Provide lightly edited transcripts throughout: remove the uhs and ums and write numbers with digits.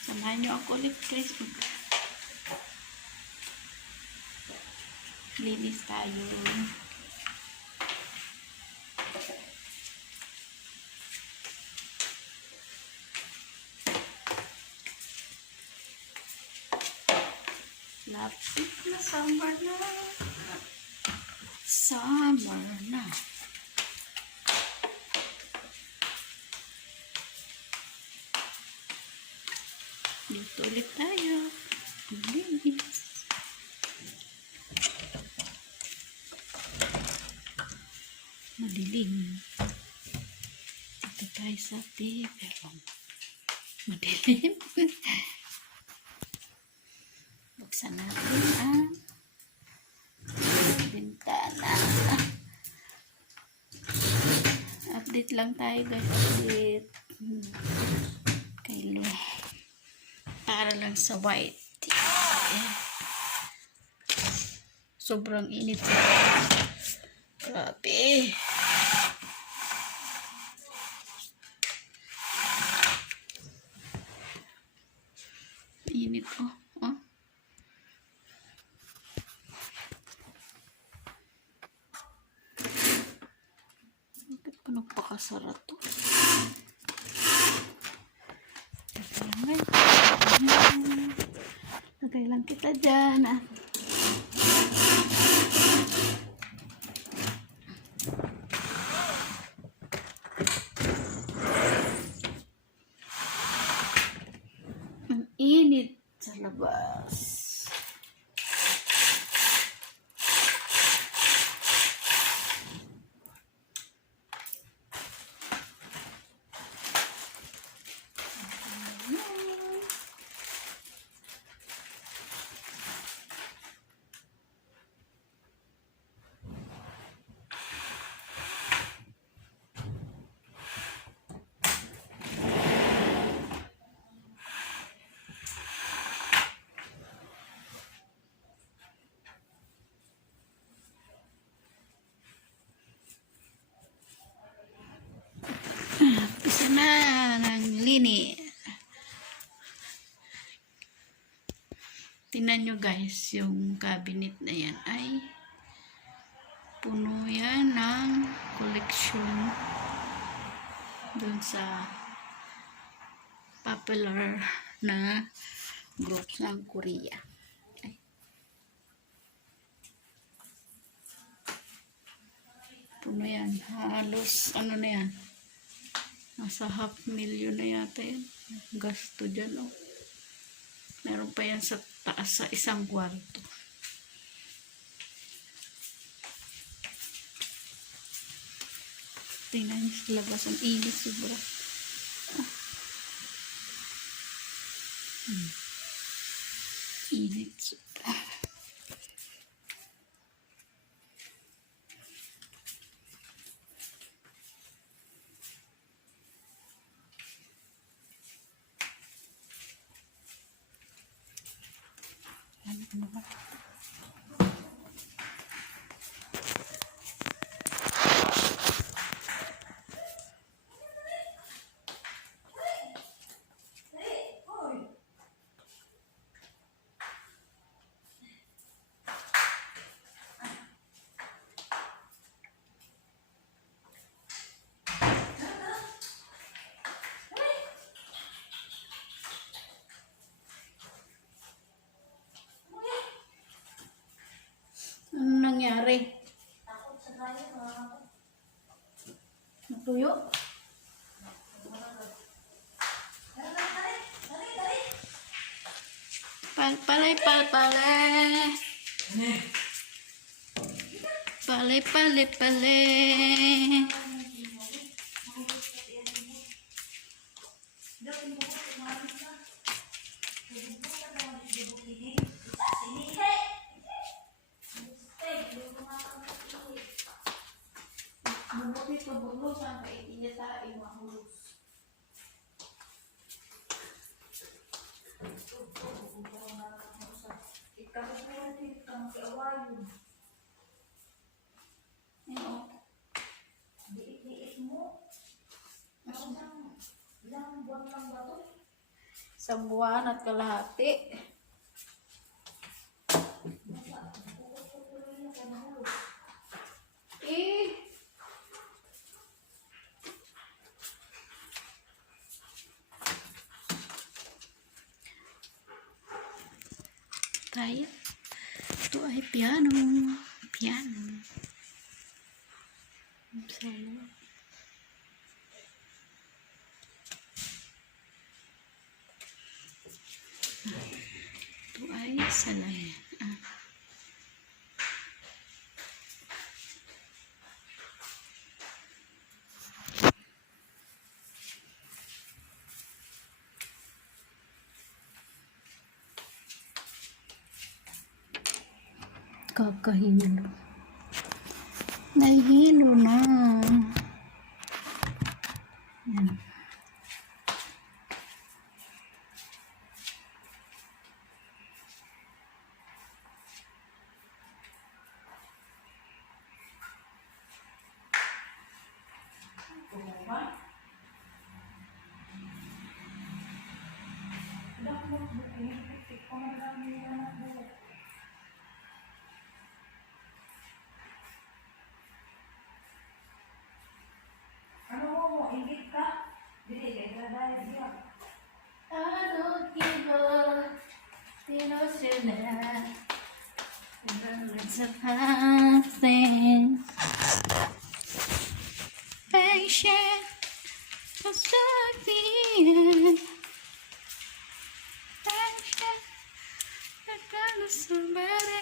Samahan nyo ako ulit guys. Linis tayo. Lapit na summer na. Summer na. Dito ulit tayo. Linis. Madilim. Dito tayo sa pero madilim. Buksan natin ang bintana. Update lang tayo guys. Update. Kailo. Para lang sa white. Sobrang init. Grabe. Init oh. Oh. Bakit pa nagpakasara to? Lagay lang kita dyan ah. Ang init sa labas. Isa na ng lini. Tingnan nyo guys, yung cabinet na yan ay puno yan ng collection dun sa popular na group ng Korea. Ay. Puno yan. Halos ano na yan. Nasa 500,000 na yata yan. Gasto dyan, oh. Meron pa yan sa taas sa isang kwarto. Tingnan niyo sa labas. Ang init sobra. Oh. Init sobra. Ano ba? Ano nangyari? Natuyo? Palay. Diit mo. Isang buwan at kalahati. Tayo. Ito ay piano. Piano. Solo. Ito ay salayan. Kakahilo. Nahihilo na. Yan. It's a passing patient persevere patient somebody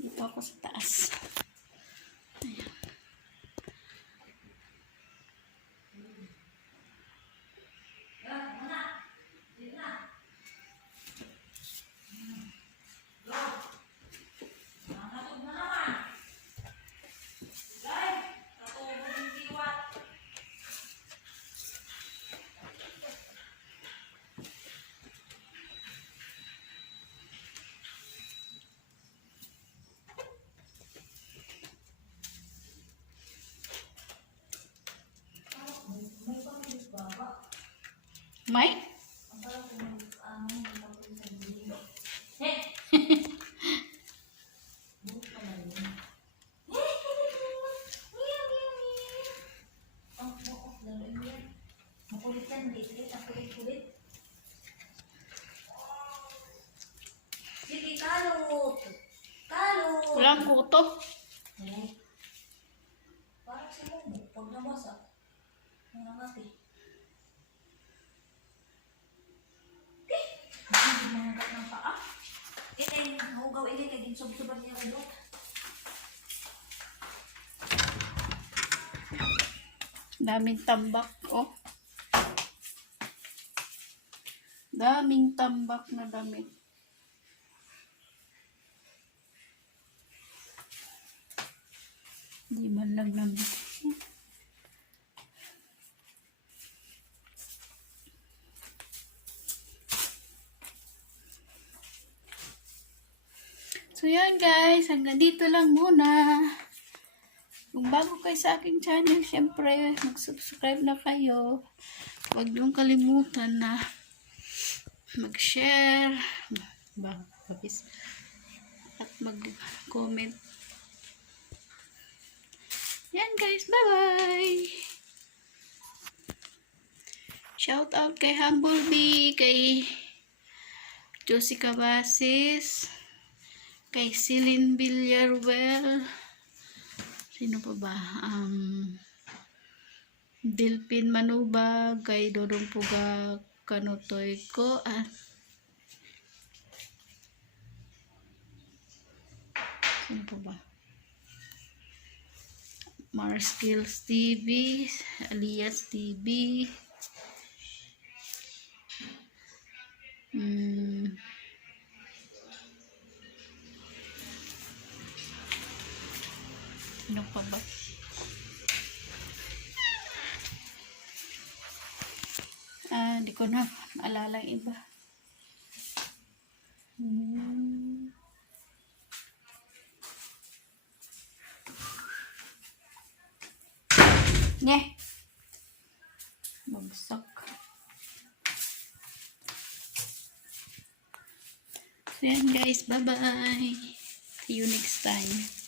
dito ako sa taas. Ayan. May? Sige, kalot. Kalot. Walang kuto. Parang si Momo, pag nabasa. Nangangati. Hindi mangagat ng paa. Ito yung hugaw ini kay ginsub-suban niya ulo. Daming tambak, oh. Daming tambak na damit. Di man lang namin. So yan guys, hanggang dito lang muna. Kung bago kayo sa aking channel, syempre mag-subscribe na kayo. Huwag niyong kalimutan na mag-share at mag-comment. Yan guys, bye-bye! Shout out kay Humblebee, kay Josie Cabasis, kay Celine Villarwell, sino pa ba? Dilpin Manubag, kay Dodong Puga Kanutoy ko. Sino po ba? Marskills TV, Alias TV. Ano pa ba? Hindi ko na maalala yung iba. Nye! Bagsak. So yan guys, bye bye. See you next time.